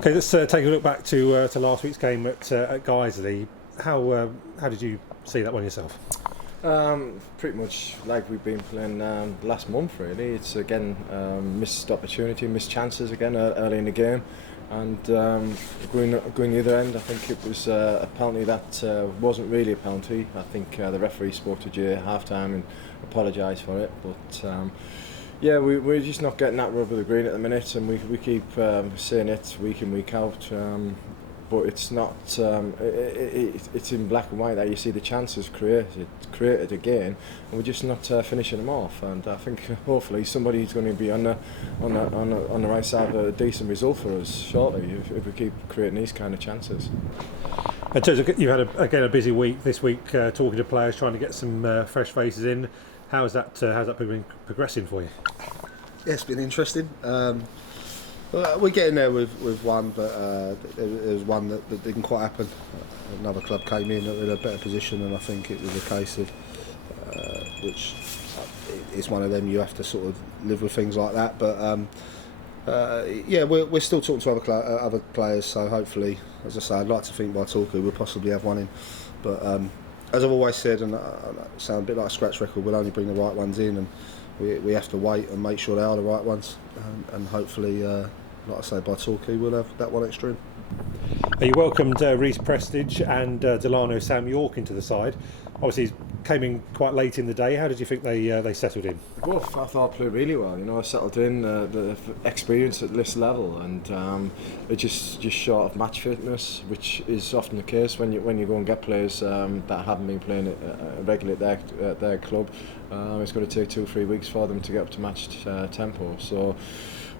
Okay, let's take a look back to last week's game at Guiseley. How did you see that one yourself? Pretty much like we've been playing last month really. It's again missed opportunity, missed chances again early in the game, and going the other end, I think it was a penalty that wasn't really a penalty. I think the referee spoke to Jay at half time and apologised for it, but yeah, we're just not getting that rub of the green at the minute, and we keep saying it week in, week out, but it's not. It's in black and white that you see the chances created again, and we're just not finishing them off. And I think hopefully somebody's going to be on the right side of a decent result for us shortly if we keep creating these kind of chances. In terms of, you've had a busy week this week, talking to players, trying to get some fresh faces in. How's that been progressing for you? Yeah, it's been interesting. We're getting there with one, but there was one that didn't quite happen. Another club came in in a better position, and I think it was a case of which it's one of them. You have to sort of live with things like that. But yeah, we're still talking to other players. So hopefully, as I say, I'd like to think by talking we'll possibly have one in. But as I've always said, and I sound a bit like a scratch record, we'll only bring the right ones in, and we have to wait and make sure they are the right ones, and hopefully, like I say, by Torquay we'll have that one extra in. You welcomed Reece Prestige and Delano Sam York into the side. Obviously, came in quite late in the day. How did you think they settled in? Both, I thought, played really well. You know, settled in, the experience at this level, and they're just short of match fitness, which is often the case when you go and get players that haven't been playing regularly at their club. It's going to take 2-3 weeks for them to get up to match tempo. So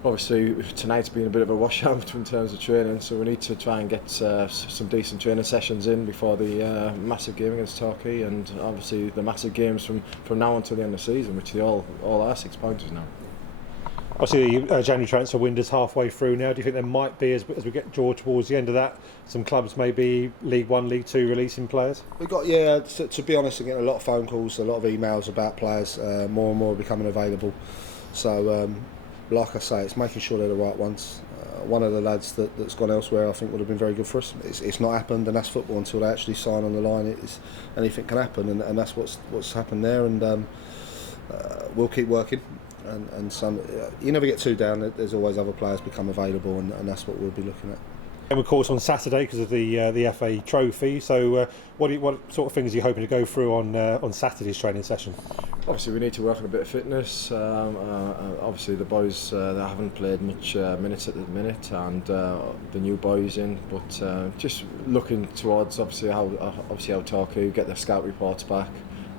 obviously tonight's been a bit of a washout in terms of training, so we need to try and get some decent training sessions in before the massive game against Torquay, and obviously the massive games from now until the end of the season, which they all are 6 pointers now. Obviously, the January transfer window's halfway through now. Do you think there might be, as we get towards the end of that, some clubs maybe League One, League Two releasing players? We've got, yeah, to be honest, again, a lot of phone calls, a lot of emails about players. More and more becoming available. So, like I say, it's making sure they're the right ones. One of the lads that's gone elsewhere, I think, would have been very good for us. It's not happened, and that's football. Until they actually sign on the line, anything can happen, and that's what's happened there. And we'll keep working. And some, you never get too down. There's always other players become available, and that's what we'll be looking at. And of course on Saturday because of the FA Trophy. So what sort of things are you hoping to go through on Saturday's training session? Obviously we need to work on a bit of fitness. Obviously the boys that haven't played much minutes at the minute, and the new boys in, but just looking towards obviously how Torquay get their scout reports back.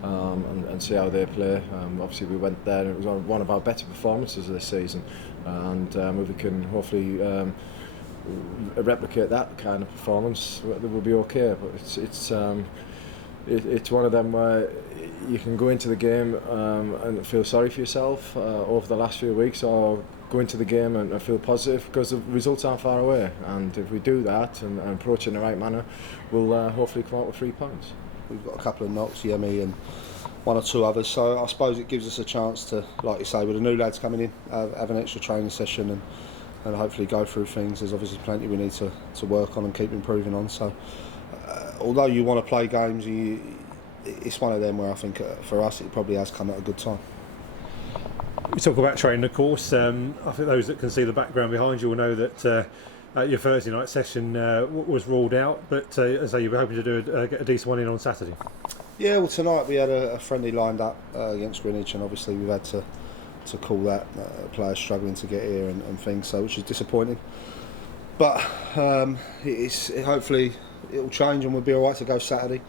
And see how they play. Obviously we went there and it was one of our better performances of this season, and if we can hopefully replicate that kind of performance, it will be okay. But it's one of them where you can go into the game and feel sorry for yourself over the last few weeks, or go into the game and feel positive because the results aren't far away, and if we do that and approach it in the right manner, we'll hopefully come out with 3 points. We've got a couple of knocks, Yemi and one or two others, so I suppose it gives us a chance to, like you say, with the new lads coming in, have an extra training session and hopefully go through things. There's obviously plenty we need to work on and keep improving on. So although you want to play games, it's one of them where I think for us it probably has come at a good time. We talk about training, of course. I think those that can see the background behind you will know that your Thursday night session was ruled out, but as I say, you were hoping to get a decent one in on Saturday. Yeah, well, tonight we had a friendly lined up against Greenwich, and obviously we've had to call that players struggling to get here and things, so which is disappointing. But hopefully it'll change and we'll be all right to go Saturday.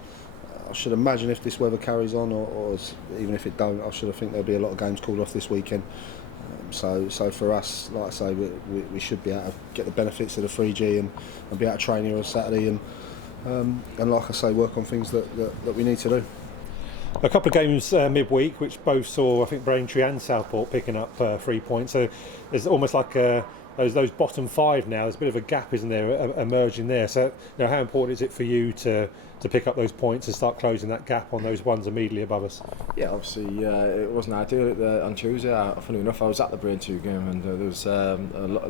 I should imagine if this weather carries on, or even if it don't, I should think there'll be a lot of games called off this weekend. So for us, like I say, we should be able to get the benefits of the 3G and be able to train here on Saturday and like I say, work on things that we need to do. A couple of games midweek which both saw, I think, Braintree and Southport picking up 3 points, so there's almost like those bottom 5 now. There's a bit of a gap, isn't there, emerging there. So, how important is it for you to pick up those points and start closing that gap on those ones immediately above us? Yeah, obviously it wasn't ideal on Tuesday. Funny enough, I was at the Braintree game, and there was a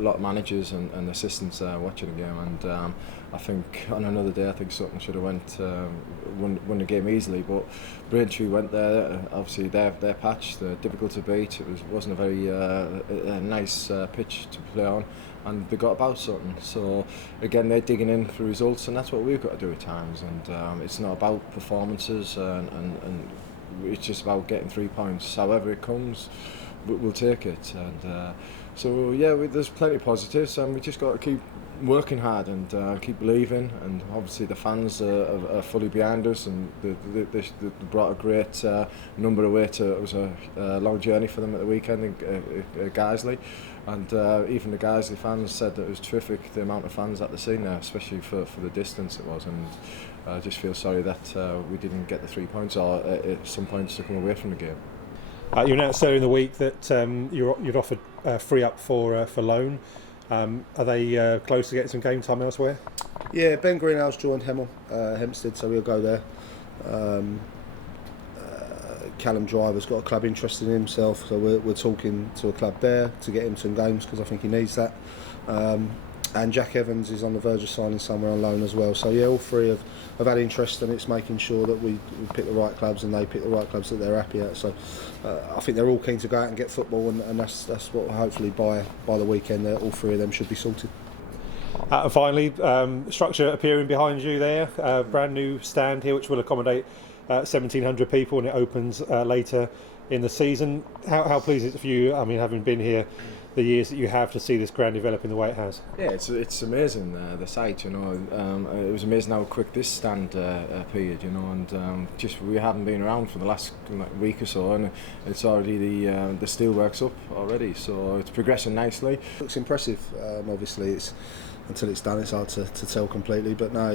lot of managers and assistants watching the game, and I think on another day I think Sutton should have won the game easily, but Braintree went there. Obviously their patch, they're difficult to beat. Wasn't a very nice pitch to play on, and they got about Sutton. So again, they're digging in for results, and that's what we've got to do at times. And it's not about performances, and it's just about getting 3 points. However it comes, we'll take it. And so yeah, there's plenty of positives, and we just got to keep working hard and keep believing. And obviously the fans are fully behind us, and they brought a great number away. It was a long journey for them at the weekend in Guiseley, and even the Guiseley fans said that it was terrific, the amount of fans that they've seen there, especially for the distance it was. And I just feel sorry that we didn't get the 3 points, or some points to come away from the game. You announced earlier in the week that you'd offered free up for loan. Are they close to getting some game time elsewhere? Yeah, Ben Greenhouse joined Hempstead, so we'll go there. Callum Driver's got a club interested in himself, so we're talking to a club there to get him some games, because I think he needs that. And Jack Evans is on the verge of signing somewhere on loan as well. So yeah, all three have had interest, and it's making sure that we pick the right clubs and they pick the right clubs that they're happy at. So I think they're all keen to go out and get football, and that's what hopefully by the weekend all three of them should be sorted. And finally, structure appearing behind you there, brand new stand here which will accommodate 1,700 people, and it opens later in the season. How pleased is it for you, I mean, having been here the years that you have, to see this ground developing the way it has? Yeah, it's amazing, the site, it was amazing how quick this stand appeared, and just we haven't been around for the last week or so, and it's already the steelwork's up already, so it's progressing nicely. Looks impressive. Obviously it's until it's done, it's hard to tell completely, but no,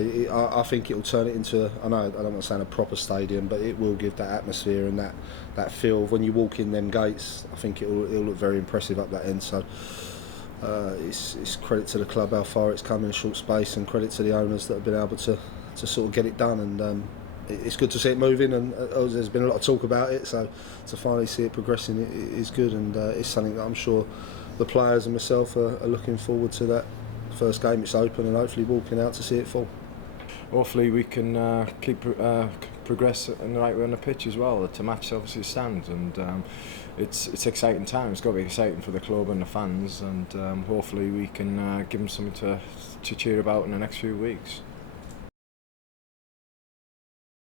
I think it'll turn it into, I don't want to say a proper stadium, but it will give that atmosphere and that feel when you walk in them gates. I think it'll look very impressive up that end. So it's credit to the club how far it's come in a short space, and credit to the owners that have been able to sort of get it done. And it's good to see it moving, and there's been a lot of talk about it, so to finally see it progressing is good, and it's something that I'm sure the players and myself are looking forward to, that first game it's open, and hopefully walking out to see it full. Hopefully we can keep progress in the right way on the pitch as well, to match obviously the stand, and it's exciting time. It's got to be exciting for the club and the fans, and hopefully we can give them something to cheer about in the next few weeks.